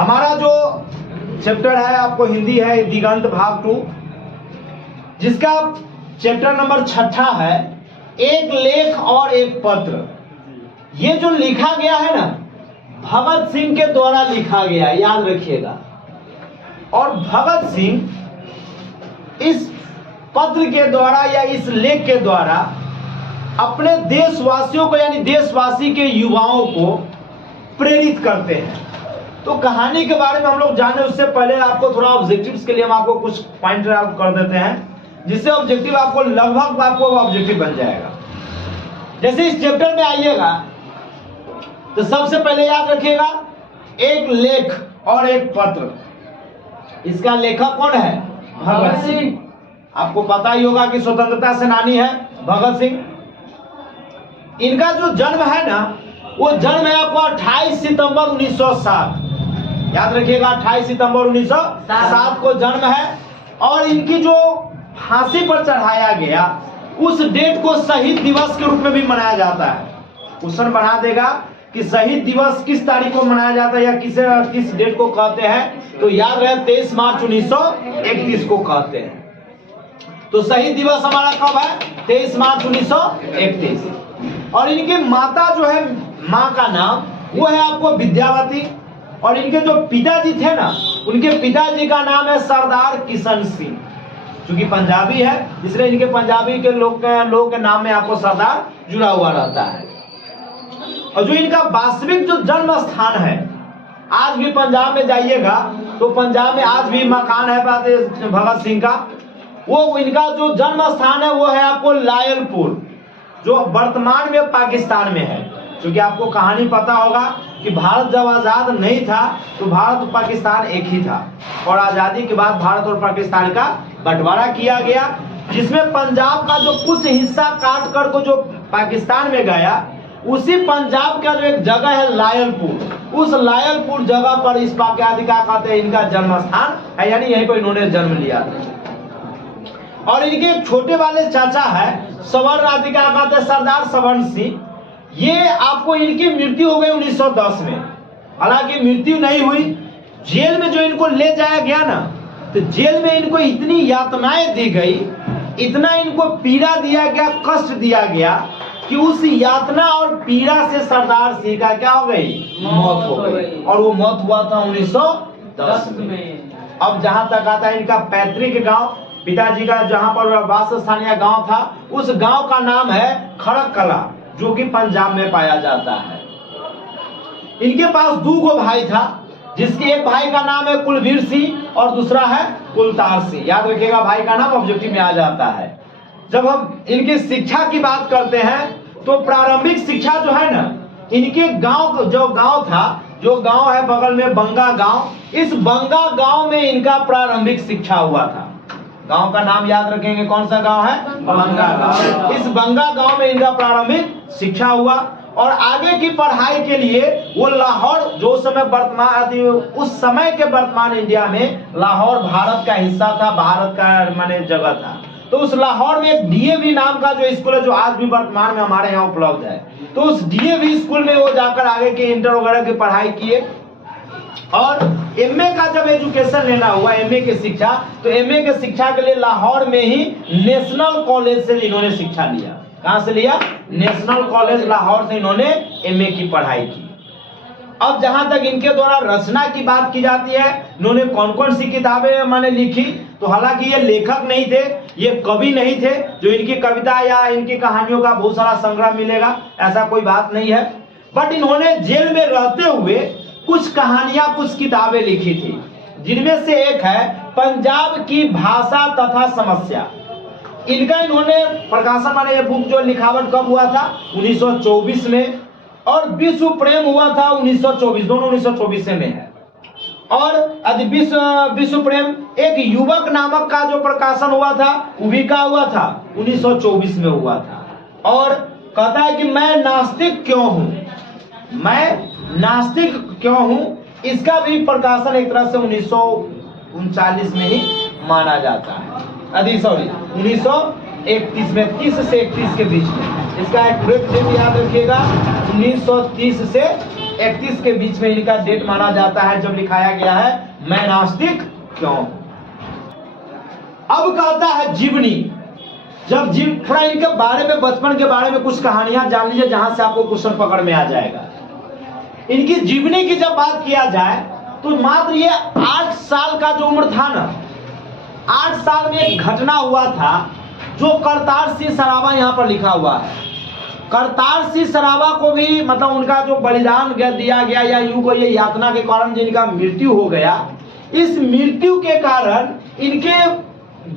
हमारा जो चैप्टर है आपको हिंदी है दिगंत भाग 2, जिसका चैप्टर नंबर 6 है एक लेख और एक पत्र। ये जो लिखा गया है ना, भगत सिंह के द्वारा लिखा गया, याद रखिएगा। और भगत सिंह इस पत्र के द्वारा या इस लेख के द्वारा अपने देशवासियों को यानी देशवासी के युवाओं को प्रेरित करते हैं। तो कहानी के बारे में हम लोग जाने उससे पहले आपको थोड़ा ऑब्जेक्टिव्स के लिए हम आपको कुछ पॉइंट कर देते हैं, जिससे ऑब्जेक्टिव आपको लगभग आपको ऑब्जेक्टिव बन जाएगा। जैसे इस चैप्टर में आइएगा तो सबसे पहले याद रखिएगा एक लेख और एक पत्र। इसका लेखक कौन है? भगत सिंह। आपको पता ही होगा कि स्वतंत्रता सेनानी है भगत सिंह। इनका जो जन्म है ना, वो जन्म है आपको 28 सितंबर 1907। याद रखिएगा 28 सितंबर 1907 को जन्म है। और इनकी जो फांसी पर चढ़ाया गया उस डेट को शहीद दिवस के रूप में भी मनाया जाता है। क्वेश्चन बना देगा कि शहीद दिवस किस तारीख को मनाया जाता है या किस डेट को कहते हैं, तो याद रहे 23 मार्च 1931 को कहते हैं। तो शहीद दिवस हमारा कब है? 23 मार्च 1931। और इनकी माता जो है, माँ का नाम वो है आपको विद्यावती। और इनके जो पिताजी थे ना, उनके पिताजी का नाम है सरदार किशन सिंह। क्योंकि पंजाबी है इसलिए इनके पंजाबी के लोग के नाम में आपको सरदार जुड़ा हुआ रहता है। और जो इनका वास्तविक जो जन्म स्थान है, आज भी पंजाब में जाइएगा तो पंजाब में आज भी मकान है भगत सिंह का। वो इनका जो जन्म स्थान है वो है आपको लायलपुर, जो वर्तमान में पाकिस्तान में है। क्योंकि आपको कहानी पता होगा कि भारत जब आजाद नहीं था तो भारत और पाकिस्तान एक ही था, और आजादी के बाद भारत और पाकिस्तान का बंटवारा किया गया, जिसमें पंजाब का जो कुछ हिस्सा काट कर को जो पाकिस्तान में गया, उसी पंजाब का जो एक जगह है लायलपुर, उस लायलपुर जगह पर इस क्या कहते हैं इनका जन्म स्थान है, यानी यहीं पर इन्होंने जन्म लिया था। और इनके छोटे वाले चाचा है सवर्ण कहते हैं सरदार सवर्ण सिंह। ये आपको इनकी मृत्यु हो गई 1910 में। हालांकि मृत्यु नहीं हुई, जेल में जो इनको ले जाया गया ना, तो जेल में इनको इतनी यातनाएं दी गई, इतना इनको पीड़ा दिया गया, कष्ट दिया गया कि उस यातना और पीड़ा से सरदार सिंह का क्या हो गई? मौत हो गई। और वो मौत हुआ था 1910 में। अब जहां तक आता है इनका पैतृक गांव, पिताजी का जहां पर वास स्थानीय गांव था, उस गांव का नाम है खड़ककला, जो कि पंजाब में पाया जाता है। इनके पास 2 भाई था, जिसके एक भाई का नाम है कुलवीर सिंह और दूसरा है कुलतार सिंह। याद रखिएगा भाई का नाम ऑब्जेक्टिव में आ जाता है। जब हम इनकी शिक्षा की बात करते हैं तो प्रारंभिक शिक्षा जो है ना, इनके गांव जो गांव था, जो गांव है बगल में बंगा गांव, इस बंगा गांव में इनका प्रारंभिक शिक्षा हुआ था। गांव का नाम याद रखेंगे, कौन सा गांव है? बंगा गांव। इस बंगा गांव में इनका प्रारंभिक शिक्षा हुआ और आगे की पढ़ाई के लिए वो लाहौर, जो समय उस समय के वर्तमान इंडिया में लाहौर भारत का हिस्सा था, भारत का माने जगह था। तो उस लाहौर में एक डीएवी नाम का जो स्कूल है, जो आज भी वर्तमान में हमारे यहाँ उपलब्ध है, तो उस डीएवी स्कूल में वो जाकर आगे के इंटर वगैरह की पढ़ाई किए। और एमए का जब एजुकेशन लेना हुआ, एमए की शिक्षा, तो एमए की शिक्षा के लिए लाहौर में ही नेशनल कॉलेज से इन्होंने शिक्षा लिया। कहां से लिया? नेशनल कॉलेज लाहौर से इन्होंने एमए की पढ़ाई की। अब जहां तक इनके द्वारा रचना की बात की जाती है, इन्होंने कौन कौन सी किताबें मैंने लिखी, तो हालांकि ये लेखक नहीं थे, ये कवि नहीं थे, जो इनकी कविता या इनकी कहानियों का बहुत सारा संग्रह मिलेगा, ऐसा कोई बात नहीं है। बट इन्होंने जेल में रहते हुए कुछ कहानियां, कुछ किताबें लिखी थी, जिनमें से एक है पंजाब की भाषा तथा समस्या। इनका इन्होंने प्रकाशन माने ये बुक जो लिखावट कब हुआ था? 1924 में। और विश्व प्रेम हुआ था 1924, दोनों 1924 में है। और विश्व प्रेम एक युवक नामक का जो प्रकाशन हुआ था, वो भी का हुआ था 1924 में हुआ था। और कहता है कि मैं नास्तिक क्यों हूं, मैं नास्तिक क्यों हूं, इसका भी प्रकाशन एक तरह से 1939 में ही माना जाता है। 1931 में, 30 से 31 के बीच में। इसका एक्यूरेट डेट याद रखिएगा, 1930 से 31 के बीच में इनका डेट माना जाता है जब लिखाया गया है मैं नास्तिक क्यों। अब कहता है जीवनी, जब थोड़ा इनके बारे में, बचपन के बारे में कुछ कहानियां जान लीजिए जहां से आपको क्वेश्चन पकड़ में आ जाएगा। इनकी जीवनी की जब बात किया जाए तो मात्र ये 8 साल का जो उम्र था ना, 8 साल में एक घटना हुआ था जो करतार सिंह सराबा यहाँ पर लिखा हुआ है। करतार सिंह सराबा को भी मतलब उनका जो बलिदान दिया गया या यूं को ये यातना के कारण जिनका मृत्यु हो गया, इस मृत्यु के कारण इनके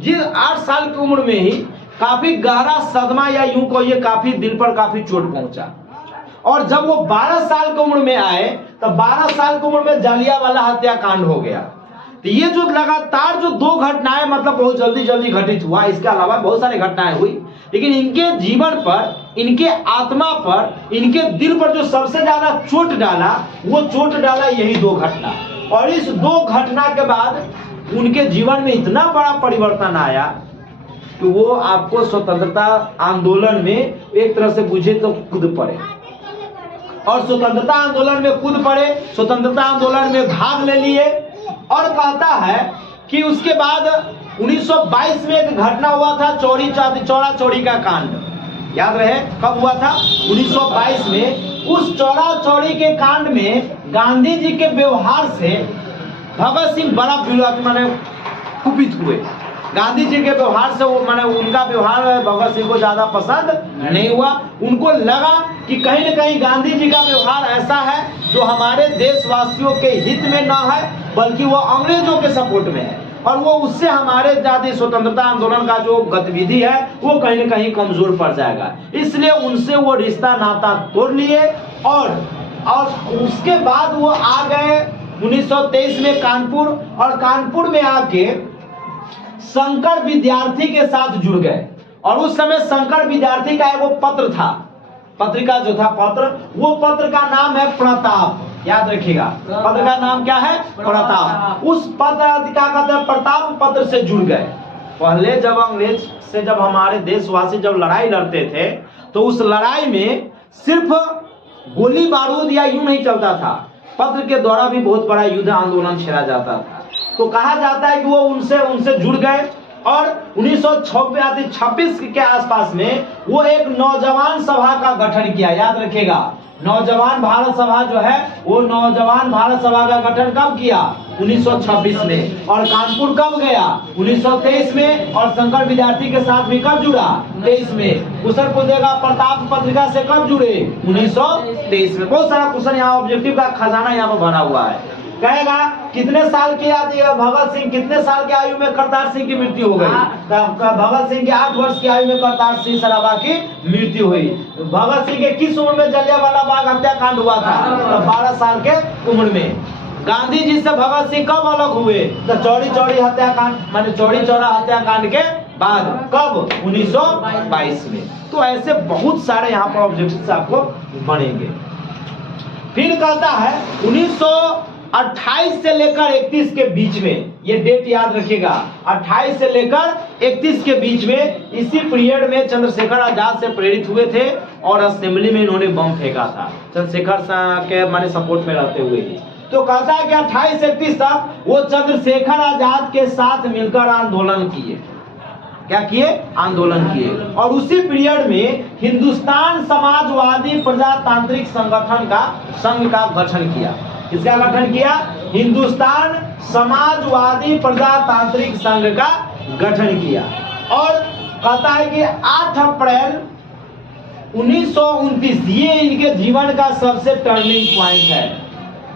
जिस 8 साल की उम्र में ही काफी गहरा सदमा या यूं को ये काफी दिल पर काफी चोट पहुंचा। और जब वो 12 साल की उम्र में आए तब 12 साल की उम्र में जालियांवाला हत्याकांड हो गया। तो ये जो लगातार जो 2 घटनाएं मतलब बहुत जल्दी जल्दी घटित हुआ, इसके अलावा बहुत सारी घटनाएं हुई, लेकिन इनके जीवन पर, इनके आत्मा पर, इनके दिल पर जो सबसे ज्यादा चोट डाला वो चोट डाला यही 2 घटना। और इस 2 घटना के बाद उनके जीवन में इतना बड़ा परिवर्तन आया कि वो आपको स्वतंत्रता आंदोलन में एक तरह से बुझे तो कूद पड़े, और स्वतंत्रता आंदोलन में कूद पड़े, स्वतंत्रता आंदोलन में भाग ले लिए। और कहता है कि उसके बाद 1922 में एक घटना हुआ था, चौरा चौरी का कांड। याद रहे कब हुआ था? 1922 में। उस चौरा चौरी के कांड में गांधी जी के व्यवहार से भगत सिंह बड़ा माने कुपित हुए। गांधी जी के व्यवहार से वो माने उनका व्यवहार भगत सिंह को ज्यादा पसंद नहीं हुआ। उनको लगा कि कहीं न कहीं गांधी जी का व्यवहार ऐसा है जो हमारे देशवासियों के हित में न है, बल्कि वो अंग्रेजों के सपोर्ट में है, और वो उससे हमारे ज्यादा स्वतंत्रता आंदोलन का जो गतिविधि है वो कहीं न कहीं कमजोर पड़ जाएगा। इसलिए उनसे वो रिश्ता नाता तोड़ लिए। और उसके बाद वो आ गए 1923 में कानपुर, और कानपुर में आके शंकर विद्यार्थी के साथ जुड़ गए। और उस समय शंकर विद्यार्थी का वो पत्र था, पत्रिका जो था पत्र, वो पत्र का नाम है प्रताप। याद रखिएगा, पत्र का नाम क्या है? प्रताप। उस पत्र क्या कहते हैं? प्रताप पत्र से जुड़ गए। पहले जब अंग्रेज से जब हमारे देशवासी जब लड़ाई लड़ते थे तो उस लड़ाई में सिर्फ गोली बारूद या यूं नहीं चलता था, पत्र के द्वारा भी बहुत बड़ा युद्ध आंदोलन छेड़ा जाता था। तो कहा जाता है कि वो उनसे जुड़ गए। और 1926 के आसपास में वो एक नौजवान सभा का गठन किया। याद रखिएगा, नौजवान भारत सभा जो है वो नौजवान भारत सभा का गठन कब किया? 1926 में। और कानपुर कब गया? 1923 में। और शंकर विद्यार्थी के साथ भी कब जुड़ा? 23 में। क्वेश्चन पूछेगा प्रताप पत्रिका से कब जुड़े? 1923 में। बहुत सारा क्वेश्चन यहाँ ऑब्जेक्टिव का खजाना यहाँ पर भरा हुआ है। कहेगा कितने साल की भगत सिंह कितने साल की आयु में करतार सिंह की मृत्यु हो गई? भगत सिंह की 8 वर्ष की आयु में करतार सिंह सराबा की मृत्यु हुई। भगत सिंह के किस उम्र में जलियांवाला बाग हत्याकांड हुआ था? तो 12 साल के उम्र में। गांधी जी से भगत सिंह कब अलग हुए? तो चौरी हत्याकांड माने चौरी चौरा हत्याकांड के बाद। कब? 1922 में। तो ऐसे बहुत सारे यहाँ पर ऑब्जेक्टिव्स आपको बनेंगे। फिर कहता है 1928 से लेकर 31 के बीच में, ये डेट याद रखिएगा, 28 से लेकर 31 के बीच में, इसी पीरियड में चंद्रशेखर आजाद से प्रेरित हुए थे और असेंबली में इन्होंने बम फेंका था, चंद्रशेखर के माने सपोर्ट में रहते हुए। तो कहता है कि 28 से 31 तक वो चंद्रशेखर आजाद के साथ मिलकर आंदोलन किए। क्या किए? आंदोलन किए। और उसी पीरियड में हिंदुस्तान समाजवादी प्रजातांत्रिक संघ का गठन किया। किसका गठन किया? हिंदुस्तान समाजवादी प्रजातांत्रिक संघ का गठन किया। और कहता है कि 8 अप्रैल 1929 ये इनके जीवन का सबसे टर्निंग पॉइंट है।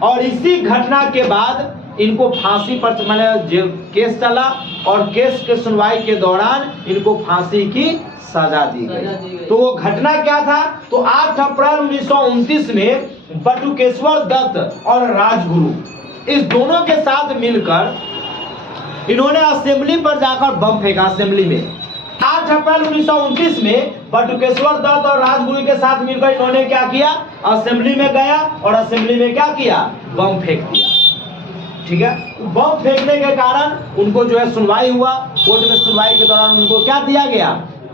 और इसी घटना के बाद इनको फांसी पर माने केस चला, और केस के सुनवाई के दौरान इनको फांसी की सजा दी गई। तो वो घटना क्या था? तो 8 अप्रैल 1929 में बटुकेश्वर दत्त और राजगुरु इस दोनों के साथ मिलकर इन्होंने असेंबली पर जाकर बम फेंका। असेंबली में 8 अप्रैल 1929 में बटुकेश्वर दत्त और राजगुरु के साथ मिलकर इन्होंने क्या किया? असेंबली में गया और असेंबली में क्या किया? बम फेंक दिया। ठीक है, बम फेंकने के कारण उनको जो है सुनवाई हुआ, कोर्ट में सुनवाई के दौरान उनको क्या दिया गया?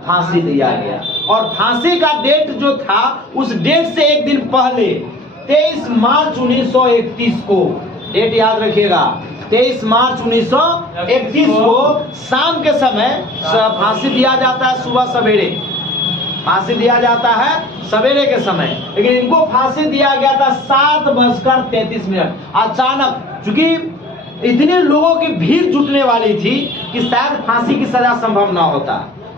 फांसी दिया गया। और फांसी का डेट जो था उस डेट से एक दिन पहले 23 मार्च 1931 को, डेट याद रखिएगा, 23 मार्च 1931 को शाम के समय फांसी दिया जाता है। सुबह सवेरे फांसी दिया जाता है सवेरे के समय, लेकिन इनको फांसी दिया गया था 7:33। अचानक, चूंकि इतने लोगों की भीड़ जुटने वाली थी कि शायद फांसी की सजा संभव ना होता,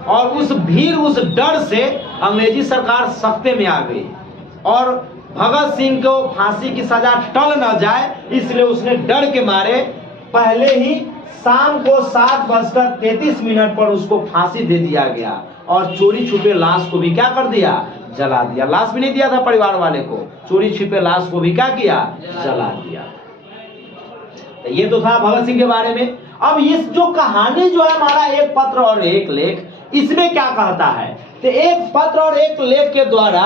और उस भीड़, उस डर से अंग्रेजी सरकार सख्ते में आ गई और भगत सिंह को फांसी की सजा टल ना जाए, इसलिए उसने डर के मारे पहले ही शाम को 7:33 पर उसको फांसी दे दिया गया, और चोरी छुपे लाश को भी क्या कर दिया, जला दिया। लाश भी नहीं दिया था परिवार वाले को, चोरी छुपे लाश को भी क्या किया, जला दिया। ये तो था भगत सिंह के बारे में। अब इस जो कहानी जो है हमारा एक पत्र और एक लेख, इसमें क्या कहता है, तो एक पत्र और एक लेख के द्वारा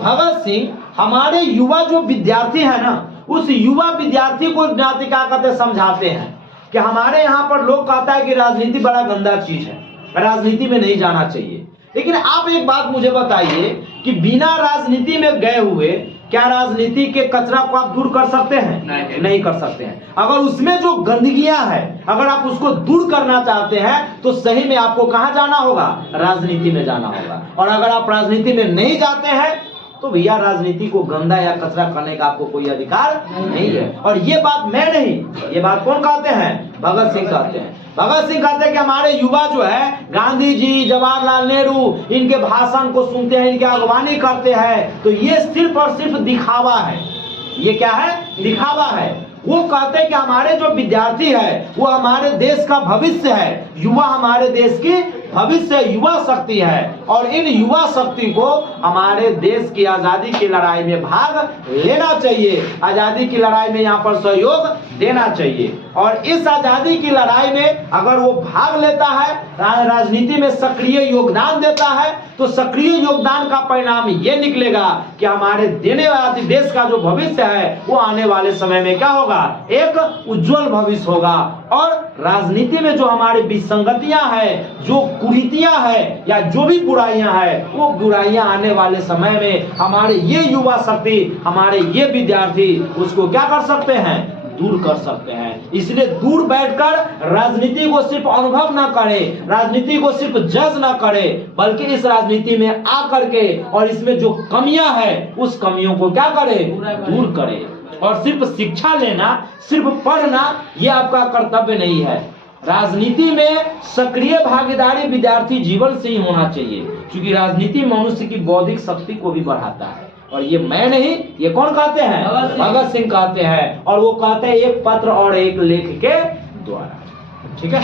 भगत सिंह हमारे युवा जो विद्यार्थी है ना, उस युवा विद्यार्थी को क्या कहते समझाते हैं कि हमारे यहाँ पर लोग कहता है कि राजनीति बड़ा गंदा चीज है, राजनीति में नहीं जाना चाहिए। लेकिन आप एक बात मुझे बताइए कि बिना राजनीति में गए हुए क्या राजनीति के कचरा को आप दूर कर सकते हैं? नहीं कर सकते हैं। अगर उसमें जो गंदगियां है, अगर आप उसको दूर करना चाहते हैं तो सही में आपको कहां जाना होगा, राजनीति में जाना होगा। और अगर आप राजनीति में नहीं जाते हैं तो भैया राजनीति को गंदा या कचरा करने का आपको कोई अधिकार नहीं है। और ये बात मैं नहीं, ये बात कौन कहते हैं, भगत सिंह कहते हैं। भगत सिंह कहते हैं कि हमारे युवा जो है गांधी जी, जवाहरलाल नेहरू, इनके भाषण को सुनते हैं, इनकी अगवानी करते हैं, तो ये सिर्फ और सिर्फ दिखावा है। ये क्या है, दिखावा है। वो कहते हैं कि हमारे जो विद्यार्थी है वो हमारे देश का भविष्य है, युवा हमारे देश की भविष्य, युवा शक्ति है, और इन युवा शक्ति को हमारे देश की आजादी की लड़ाई में भाग लेना चाहिए, आजादी की लड़ाई में यहाँ पर सहयोग देना चाहिए। और इस आजादी की लड़ाई में अगर वो भाग लेता है, राजनीति में सक्रिय योगदान देता है, तो सक्रिय योगदान का परिणाम ये निकलेगा कि हमारे देने वाले देश का जो भविष्य है वो आने वाले समय में क्या होगा, एक उज्जवल भविष्य होगा। और राजनीति में जो हमारी विसंगतियां हैं, जो कुरीतियां हैं, या जो भी बुराइयां हैं, वो बुराइयां आने वाले समय में हमारे ये युवा शक्ति, हमारे ये विद्यार्थी उसको क्या कर सकते हैं, दूर कर सकते हैं। इसलिए दूर बैठकर राजनीति को सिर्फ अनुभव ना करें, राजनीति को सिर्फ जज ना करें, बल्कि इस राजनीति में आकर के और इसमें जो कमियां हैं उस कमियों को क्या करें, दूर करें। और सिर्फ शिक्षा लेना, सिर्फ पढ़ना ये आपका कर्तव्य नहीं है। राजनीति में सक्रिय भागीदारी विद्यार्थी जीवन से ही होना चाहिए, क्योंकि राजनीति मनुष्य की बौद्धिक शक्ति को भी बढ़ाता है। और ये मैं नहीं, ये कौन कहते हैं, भगत सिंह कहते हैं। और वो कहते हैं एक पत्र और एक लेख के द्वारा। ठीक है,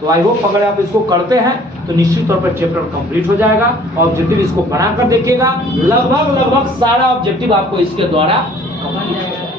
तो आई होप अगर आप इसको करते हैं तो निश्चित तौर पर चैप्टर कंप्लीट हो जाएगा। ऑब्जेक्टिव इसको बनाकर देखिएगा, लगभग सारा ऑब्जेक्टिव आपको इसके द्वारा कंप्लीट हो जाएगा।